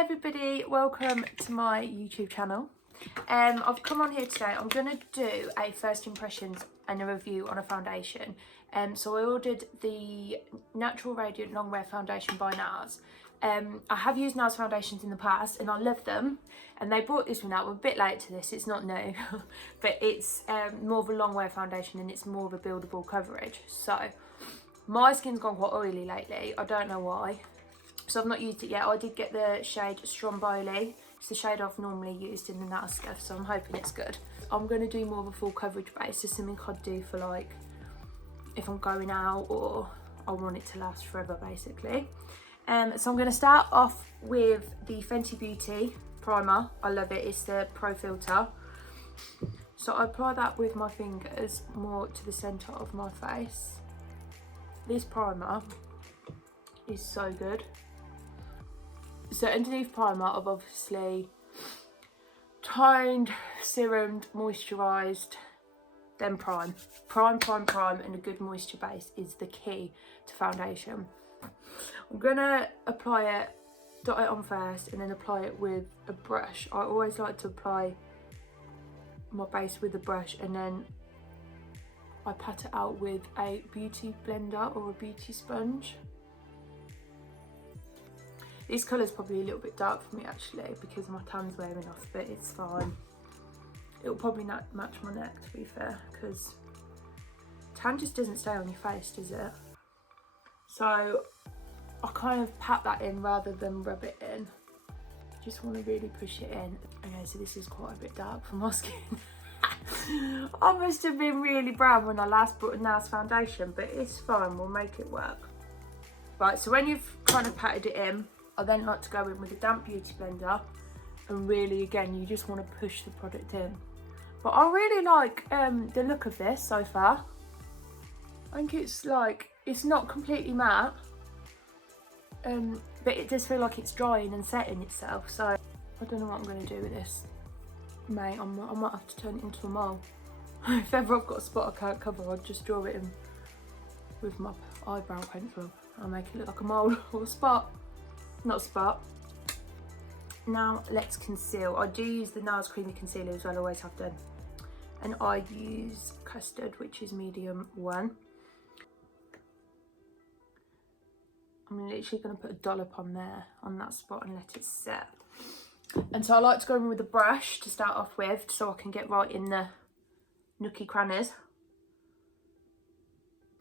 everybody, welcome to my YouTube channel. I've come on here today. I'm going to do a first impressions and a review on a foundation. So I ordered the Natural Radiant Longwear foundation by Nars. I have used Nars foundations in the past and I love them, and they brought this one out. We're a bit late to this, it's not new, but it's more of a longwear foundation and it's more of a buildable coverage. So my skin's gone quite oily lately, I don't know why. So I've not used it yet. I did get the shade Stromboli. It's the shade I've normally used in the Nars stuff, so I'm hoping it's good. I'm going to do more of a full coverage base, just something I'd do for like if I'm going out or I want it to last forever basically. So I'm going to start off with the Fenty Beauty primer. I love it, it's the Pro Filter. So I apply that with my fingers more to the centre of my face. This primer is so good. So underneath primer, I've obviously toned, serumed, moisturised, then prime. Prime, and a good moisture base is the key to foundation. I'm gonna apply it, dot it on first, and then apply it with a brush. I always like to apply my base with a brush, and then I pat it out with a beauty blender or a beauty sponge. This colour's probably a little bit dark for me actually because my tan's wearing off, but it's fine. It'll probably not match my neck to be fair, because tan just doesn't stay on your face, does it? So I kind of pat that in rather than rub it in. Just want to really push it in. Okay, so this is quite a bit dark for my skin. I must have been really brown when I last bought a Nars foundation, but it's fine, we'll make it work. Right, so when you've kind of patted it in, I then like to go in with a damp beauty blender, and really again you just want to push the product in. But I really like the look of this so far. I think it's like, it's not completely matte, but it does feel like it's drying and setting itself. So I don't know what I'm going to do with this, mate. I might have to turn it into a mole. If ever I've got a spot I can't cover, I'll just draw it in with my eyebrow pencil. I'll make it look like a mole or a spot. Not a spot. Now let's conceal. I do use the Nars Creamy Concealer as well, I always have done. And I use Custard, which is medium 1. I'm literally going to put a dollop on there, on that spot, and let it set. And so I like to go in with a brush to start off with, so I can get right in the nookie crannies.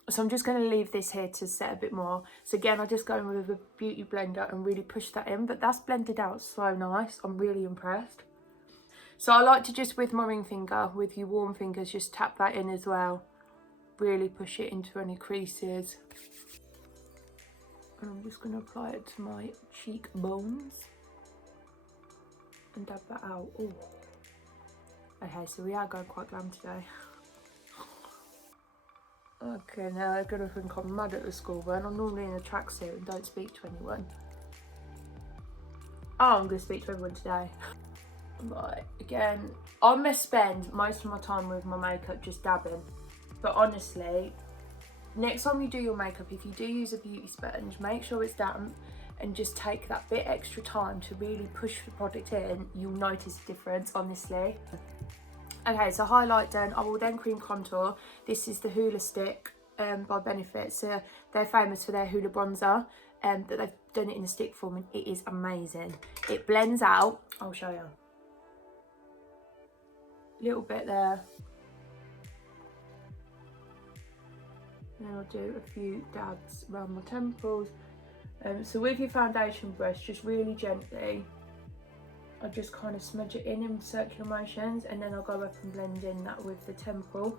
So I'm just going to leave this here to set a bit more. So again, I just go in with a beauty blender and really push that in, but that's blended out so nice. I'm really impressed. So I like to just, with my ring finger, with your warm fingers, just tap that in as well. Really push it into any creases. And I'm just going to apply it to my cheekbones and dab that out. Ooh. Okay, so we are going quite glam today. Okay, now they're going to think I'm mad at the school run. I'm normally in a tracksuit and don't speak to anyone. Oh, I'm going to speak to everyone today. Right, again, I must spend most of my time with my makeup just dabbing. But honestly, next time you do your makeup, if you do use a beauty sponge, make sure it's damp and just take that bit extra time to really push the product in. You'll notice a difference, honestly. Okay, so highlight done. I will then cream contour. This is the Hoola stick by Benefit. So they're famous for their Hoola bronzer, but they've done it in a stick form and it is amazing. It blends out. I'll show you. Little bit there. Then I'll do a few dabs around my temples. So with your foundation brush, just really gently, I just kind of smudge it in circular motions, and then I'll go up and blend in that with the temple.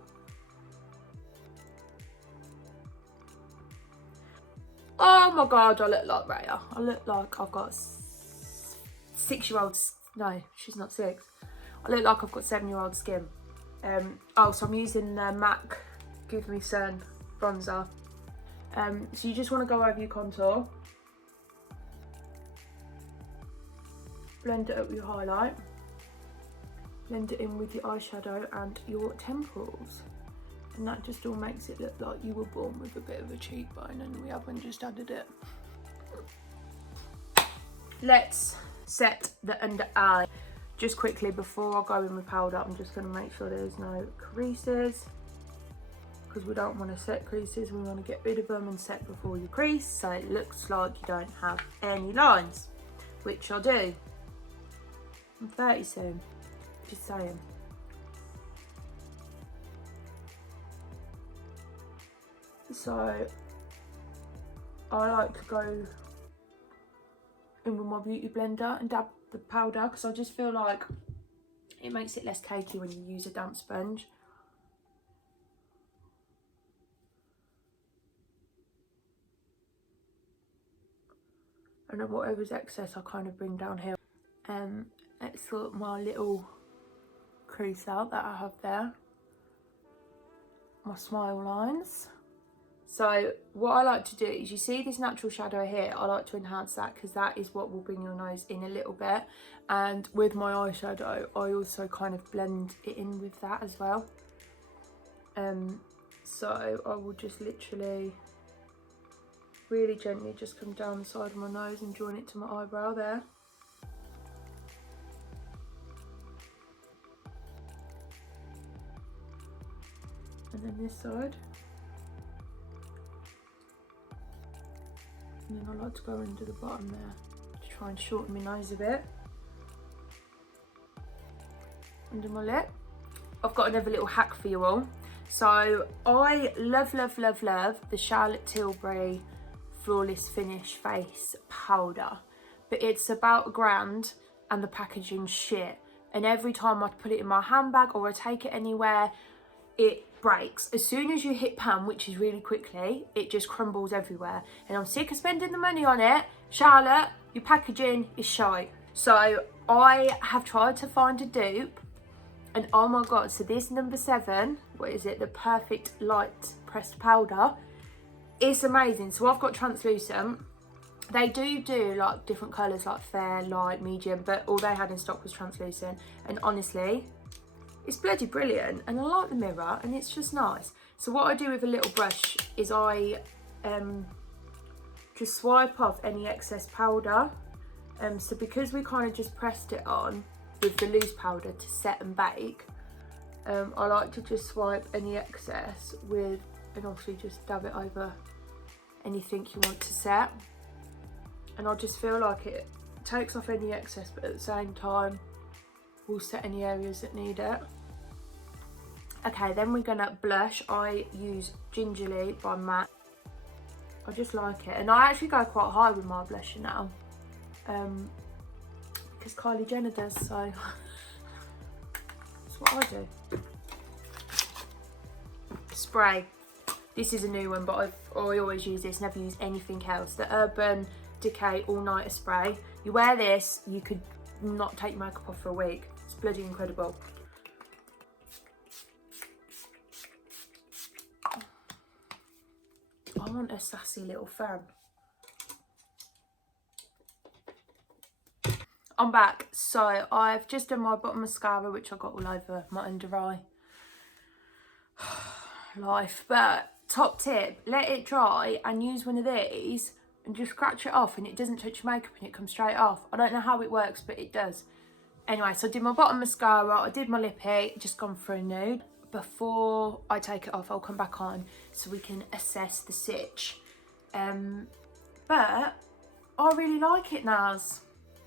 Oh my God, I look like Raya. I look like I've got 6-year-old, no, she's not 6. I look like I've got 7-year-old skin. Oh, so I'm using the MAC Give Me Sun bronzer. So you just want to go over your contour. Blend it up with your highlight. Blend it in with your eyeshadow and your temples. And that just all makes it look like you were born with a bit of a cheekbone and we haven't just added it. Let's set the under eye. Just quickly before I go in with powder, I'm just going to make sure there's no creases, because we don't want to set creases, we want to get rid of them and set before you crease, so it looks like you don't have any lines, which I do. I'm 30 soon, just saying. So I like to go in with my beauty blender and dab the powder, because I just feel like it makes it less cakey when you use a damp sponge. And then whatever's excess I kind of bring down here. Let's sort my little crease out that I have there. My smile lines. So what I like to do is, you see this natural shadow here, I like to enhance that, because that is what will bring your nose in a little bit. And with my eyeshadow, I also kind of blend it in with that as well. So I will just literally really gently just come down the side of my nose and join it to my eyebrow there. And then this side. And then I like to go into the bottom there to try and shorten my nose a bit. Under my lip. I've got another little hack for you all. So I love the Charlotte Tilbury Flawless Finish Face Powder, but it's about £1 and the packaging's shit, and every time I put it in my handbag or I take it anywhere, it breaks. As soon as you hit pan, which is really quickly, it just crumbles everywhere, and I'm sick of spending the money on it. Charlotte, your packaging is shite. So I have tried to find a dupe, and oh my god, so this number 7, what is it, the Perfect Light Pressed Powder, it's amazing. So I've got translucent. They do like different colours, like fair, light, medium, but all they had in stock was translucent, and honestly it's bloody brilliant, and I like the mirror and it's just nice. So what I do with a little brush is I just swipe off any excess powder. So because we kind of just pressed it on with the loose powder to set and bake, I like to just swipe any excess with, and obviously just dab it over anything you want to set. And I just feel like it takes off any excess, but at the same time will set any areas that need it. Okay, then we're gonna blush. I use Gingerly by MAC. I just like it, and I actually go quite high with my blusher now, because Kylie Jenner does, so that's what I do. Spray. This is a new one, but I always use this, never use anything else. The Urban Decay All Nighter Spray. You wear this, you could not take makeup off for a week. It's bloody incredible. I want a sassy little femme. I'm back. So I've just done my bottom mascara, which I got all over my under eye. Life. But top tip, let it dry and use one of these and just scratch it off, and it doesn't touch your makeup and it comes straight off. I don't know how it works, but it does. Anyway, so I did my bottom mascara, I did my lippy, just gone for a nude. Before I take it off, I'll come back on so we can assess the sitch. But I really like it, Nars.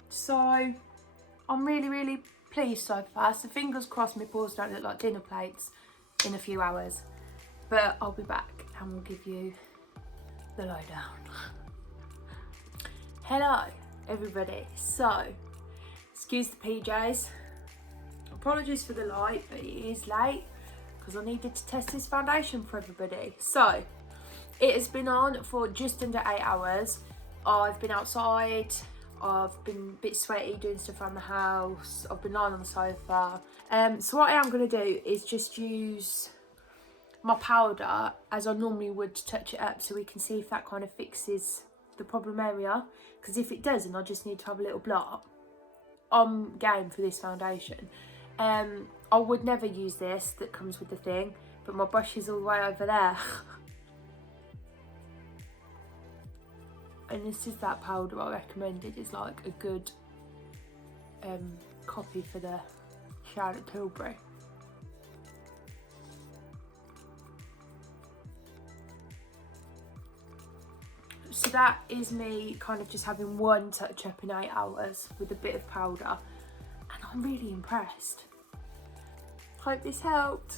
So I'm really pleased so far. So fingers crossed my pores don't look like dinner plates in a few hours. But I'll be back and we'll give you the lowdown. Hello everybody. So, excuse the PJs. Apologies for the light, but it is late because I needed to test this foundation for everybody. So, it has been on for just under 8 hours. I've been outside, I've been a bit sweaty doing stuff around the house, I've been lying on the sofa. So what I am going to do is just use my powder as I normally would to touch it up, so we can see if that kind of fixes the problem area. Because if it doesn't, I just need to have a little blot. I'm game for this foundation. I would never use this that comes with the thing, but my brush is all the way over there. And this is that powder I recommended. It's like a good copy for the Charlotte Tilbury. So that is me kind of just having one touch up in 8 hours with a bit of powder, and I'm really impressed. Hope this helped.